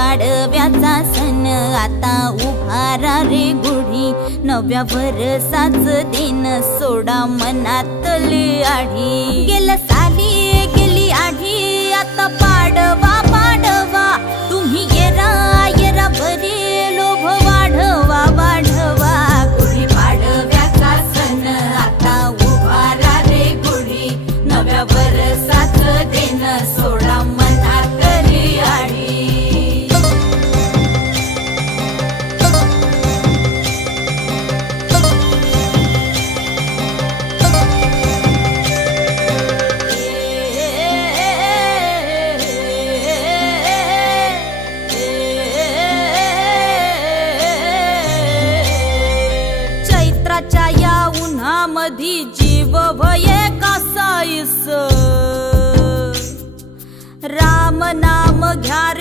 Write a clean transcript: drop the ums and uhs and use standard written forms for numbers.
पाडव्याचा सण आता उभारा रे गुढी, नव्या वर्षाच दिन सोडा मनातली आढी। गेल्या साली गेली आढी, आता पाडवा पाडवा, तुम्ही येरा येरा बरी लोभ वाढवा वाढवा। गुढी पाडव्याचा सण आता उभारा रे गुढी, नव्या वर्षाच दिन सोडा मनातली आढी। चैत्राच्या या उन्हामधी जीव भये कासाईस, राम नाम घ्या रे